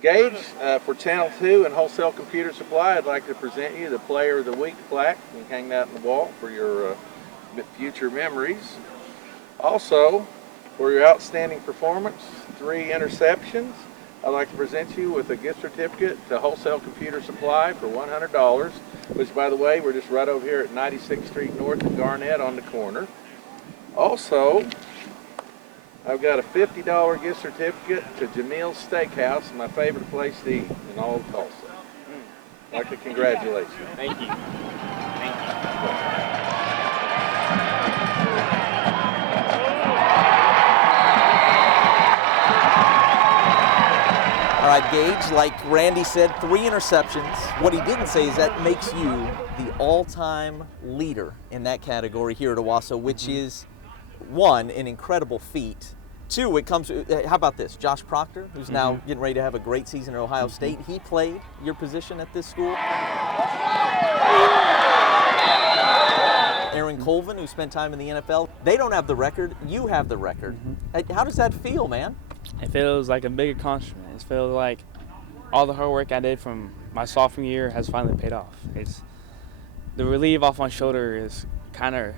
Gage, for Channel 2 and Wholesale Computer Supply, I'd like to present you the Player of the Week plaque. You can hang that on the wall for your future memories. Also, for your outstanding performance, 3 interceptions, I'd like to present you with a gift certificate to Wholesale Computer Supply for $100, which, by the way, we're just right over here at 96th Street North at Garnett on the corner. Also, I've got a $50 gift certificate to Jamil's Steakhouse, my favorite place to eat in all of Tulsa. I'd like to congratulate you. Thank you. Thank you. All right, Gage, like Randy said, 3 interceptions. What he didn't say is that makes you the all-time leader in that category here at Owasso, which is, 1, an incredible feat. 2, it comes, how about this? Josh Proctor, who's now getting ready to have a great season at Ohio State. He played your position at this school. Aaron Colvin, who spent time in the NFL. They don't have the record. You have the record. How does that feel, man? It feels like a big accomplishment. It feels like all the hard work I did from my sophomore year has finally paid off. It's the relief off my shoulder is kind of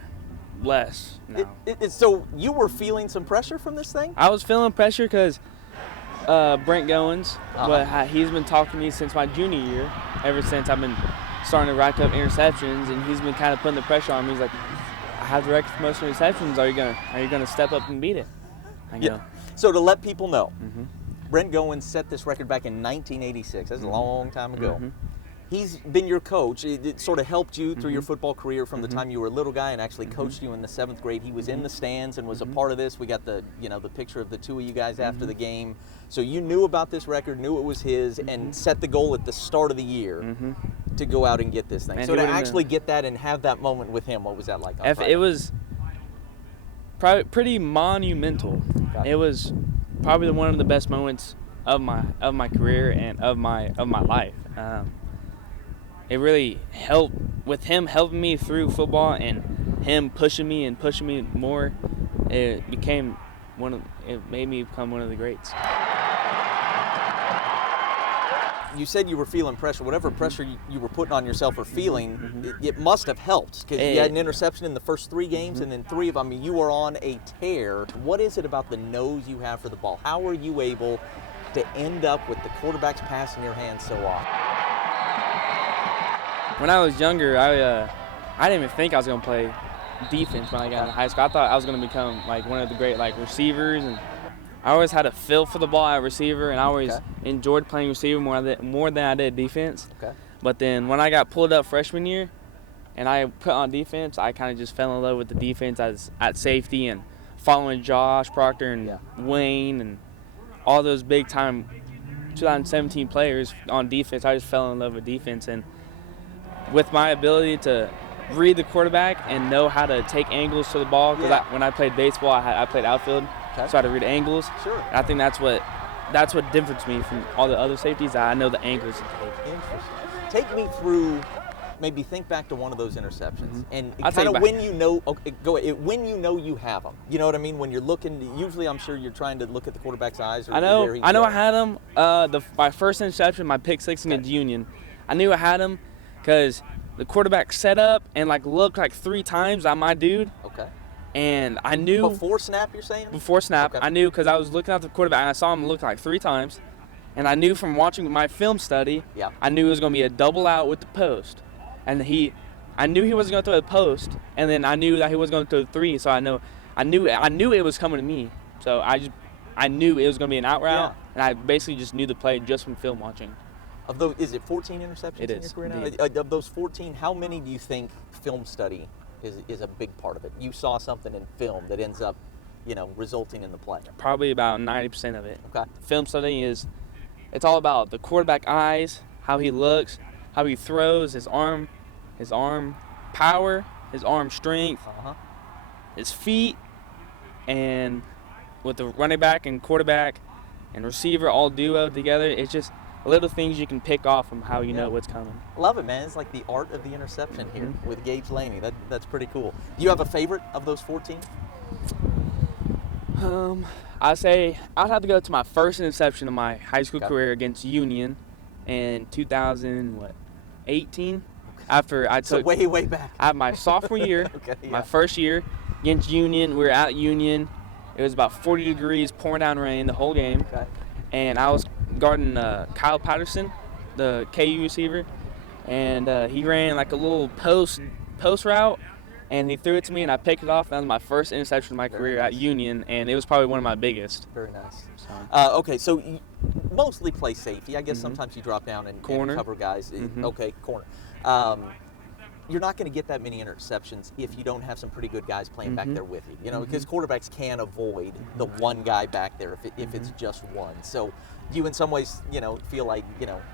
less now. So you were feeling some pressure from this thing? I was feeling pressure because Brent Goins, he's been talking to me since my junior year, ever since I've been starting to rack up interceptions, and he's been kind of putting the pressure on me. He's like, I have the record for most interceptions. Are you gonna step up and beat it? I go. Yeah. So to let people know, Brent Goins set this record back in 1986. That's a long time ago. He's been your coach. It sort of helped you through your football career from the time you were a little guy and actually coached you in the 7th grade. He was in the stands and was a part of this. We got the picture of the 2 of you guys after the game. So you knew about this record, knew it was his, and set the goal at the start of the year to go out and get this thing. So to actually get that and have that moment with him, what was that like? It was pretty monumental. It was probably one of the best moments of my career and of my life. It really helped with him helping me through football and him pushing me more. It made me become one of the greats. You said you were feeling pressure. Whatever pressure you were putting on yourself or feeling, it must have helped, because you had an interception in the first 3 games, and then 3 of them, you were on a tear. What is it about the nose you have for the ball? How are you able to end up with the quarterback's pass in your hand so often? When I was younger, I didn't even think I was going to play defense when I got into high school. I thought I was going to become like one of the great receivers, and I always had a feel for the ball at receiver, and I always enjoyed playing receiver more than I did defense. But then when I got pulled up freshman year and I put on defense, I kind of just fell in love with the defense at safety and following Josh Proctor and Wayne and all those big-time 2017 players on defense. I just fell in love with defense, and with my ability to read the quarterback and know how to take angles to the ball, because when I played baseball, I played outfield, so I had to read angles. Sure. And I think that's what differentiates me from all the other safeties. I know the angles to take. Interesting. Take me through, maybe think back to one of those interceptions, and I'll kind of when you know, when you know you have them. You know what I mean? When you're looking, usually I'm sure you're trying to look at the quarterback's eyes. Or I know I had him. My first interception, my pick 6 against Union, I knew I had him because the quarterback set up and looked 3 times at my dude. Okay. And I knew before snap. You're saying? Before snap, I knew because I was looking at the quarterback and I saw him look 3 times, and I knew from watching my film study, I knew it was going to be a double out with the post, and I knew he wasn't going to throw the post, and then I knew that he wasn't going to throw the 3, so I knew it was coming to me, so I knew it was going to be an out route, and I basically just knew the play just from film watching. Of those, is it 14 interceptions in your career now? Of those 14, how many do you think film study is a big part of it? You saw something in film that ends up, resulting in the play. Probably about 90% of it. Okay. Film study it's all about the quarterback eyes, how he looks, how he throws, his arm power, his arm strength, his feet, and with the running back and quarterback and receiver all duo together, it's just little things you can pick off from how you know what's coming. Love it, man. It's like the art of the interception here with Gagelaney. That's pretty cool. Do you have a favorite of those 14? I say I'd have to go to my first interception of my high school Okay. career against Union in 2018. After I So took way back. my sophomore year, Okay, my yeah. first year against Union. We were at Union. It was about 40 degrees, pouring down rain the whole game, Okay. and I was guarding Kyle Patterson, the KU receiver, and he ran like a little post route, and he threw it to me, and I picked it off. That was my first interception of my Very career nice. at Union, and it was probably one of my biggest. Very nice. So, Okay, so you mostly play safety. I guess sometimes you drop down and Corner. cover guys. Okay, corner. You're not going to get that many interceptions if you don't have some pretty good guys playing back there with you. You know, because quarterbacks can avoid the one guy back there if it's just one. So you, in some ways, feel like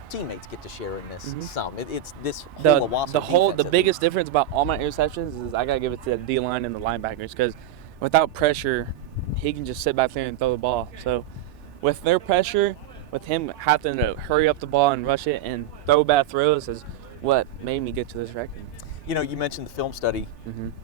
teammates get to share in this some. It's this whole awesome the biggest difference about all my interceptions is I gotta give it to the D line and the linebackers, because without pressure, he can just sit back there and throw the ball. So with their pressure, with him having to hurry up the ball and rush it and throw bad throws, is what made me get to this record. You mentioned the film study.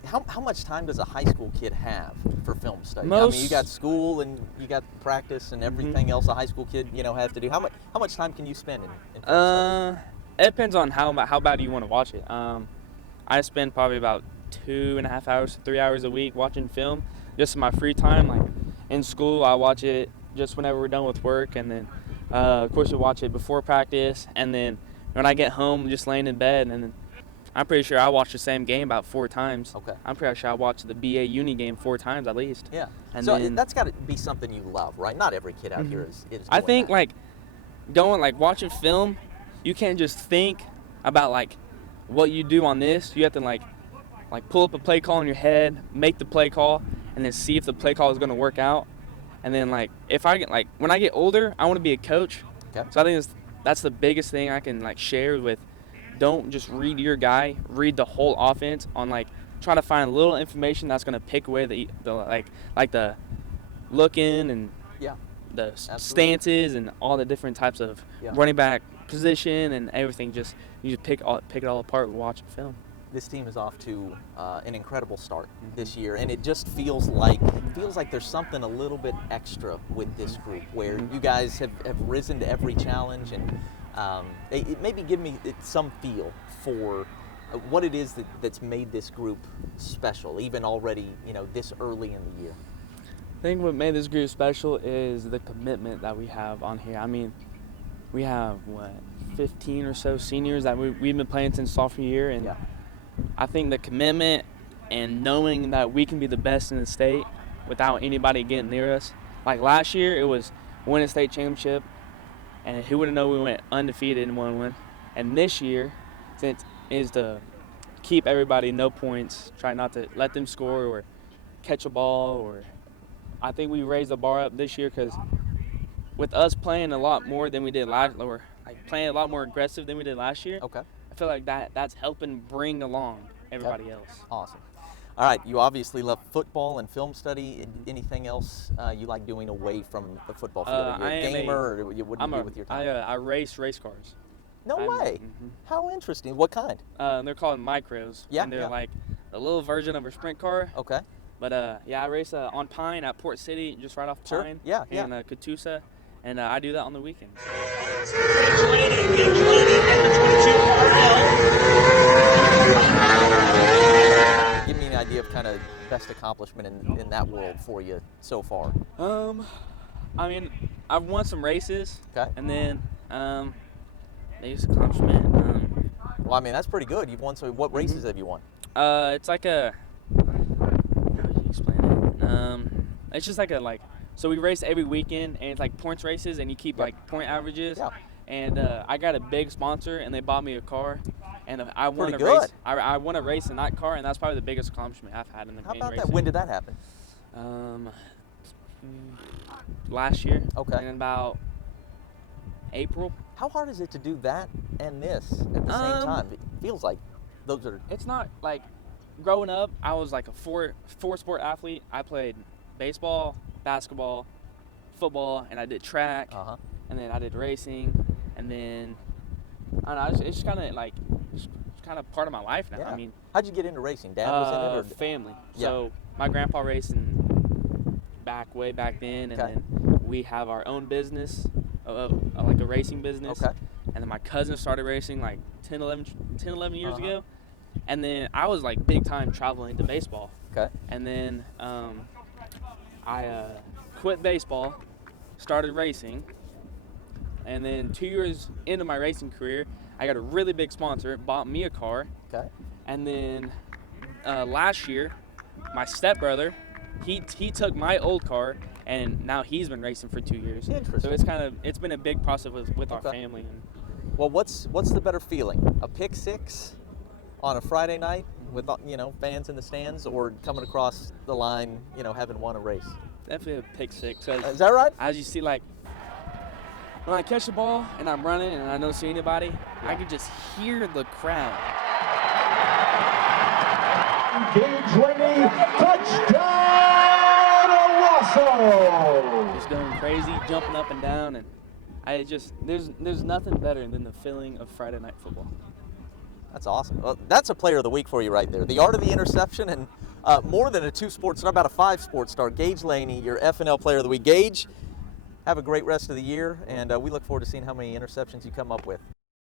How much time does a high school kid have for film study? I Most- mean, you got school and you got practice and everything else a high school kid has to do. How much time can you spend in film study? It depends on how bad you want to watch it. I spend probably about 2.5 hours to 3 hours a week watching film, just in my free time. Like in school, I watch it just whenever we're done with work, and then of course we watch it before practice, and then when I get home, just laying in bed, and then I'm pretty sure I watched the same game about 4 times. Okay. I'm pretty sure I watched the BA Uni game 4 times at least. Yeah. And So then, that's got to be something you love, right? Not every kid out here is I doing think that. watching film, you can't just think about what you do on this. You have to pull up a play call in your head, make the play call, and then see if the play call is going to work out. And then if I get when I get older, I want to be a coach. Okay. So I think that's the biggest thing I can share with. Don't just read your guy, read the whole offense on trying to find a little information that's going to pick away the looking and Yeah. the Absolutely. stances and all the different types of Yeah. running back position and everything. You just pick it all apart watching film. This team is off to an incredible start this year, and it just feels like there's something a little bit extra with this group, where you guys have risen to every challenge, and it maybe give me some feel for what it is that's made this group special, even already this early in the year. I think what made this group special is the commitment that we have on here. I mean, we have 15 or so seniors that we've been playing since sophomore year, and Yeah. I think the commitment and knowing that we can be the best in the state without anybody getting near us. Like last year, it was win a state championship, and who would have known we went undefeated in one. And this year, since is to keep everybody no points, try not to let them score or catch a ball, or I think we raised the bar up this year, because with us playing a lot more than we did last, or playing a lot more aggressive than we did last year. Okay. I feel like that's helping bring along everybody else. Awesome. All right, you obviously love football and film study. Anything else you like doing away from the football field? Are you I a am gamer, or what do you do with your time? I race cars. No I'm- way. How interesting. What kind? They're called micros. Yeah, And they're yeah. like a little version of a sprint car. Okay. But I race on Pine at Port City, just right off Sure. Pine. Yeah, yeah. And Catoosa, and I do that on the weekends. Give me an idea of kind of best accomplishment in that world for you so far. I mean, I've won some races. Okay. And then biggest accomplishment. Well, I mean, that's pretty good. You've won. So what races have you won? It's like how would you explain it? It's just so we race every weekend, and it's like points races, and you keep point averages. Yeah. And I got a big sponsor, and they bought me a car, and I won Pretty a race. good. I won a race in that car, and that's probably the biggest accomplishment I've had in the How in about racing. that? When did that happen? Last year. Okay. In about April. How hard is it to do that and this at the same time? It feels like those are. It's not growing up, I was like a four sport athlete. I played baseball, basketball, football, and I did track, and then I did racing, and then I don't know, it's just kind of part of my life now. Yeah. I mean, How'd you get into racing? Dad was in it, or family. Yeah. So my grandpa raced in way back then, and Okay. then we have our own business, like a racing business. Okay. And then my cousin started racing like 10, 11 years Uh-huh. ago. And then I was like big time traveling to baseball. Okay. And then I quit baseball, started racing. And then 2 years into my racing career, I got a really big sponsor, bought me a car. Okay. And then last year, my stepbrother, he took my old car, and now he's been racing for 2 years. Interesting. So it's been a big process with our Okay. family. And Well, what's the better feeling? A pick six on a Friday night with fans in the stands, or coming across the line, having won a race? definitely a pick six. 'Cause Is that right? as you see, like when I catch the ball and I'm running and I don't see anybody, I can just hear the crowd. Gagelaney, touchdown, Owasso! Just going crazy, jumping up and down, and there's nothing better than the feeling of Friday night football. That's awesome. Well, that's a player of the week for you right there. The art of the interception, and more than a 2-sport star, about a 5-sport star. Gagelaney, your FNL player of the week. Gage, have a great rest of the year, and we look forward to seeing how many interceptions you come up with.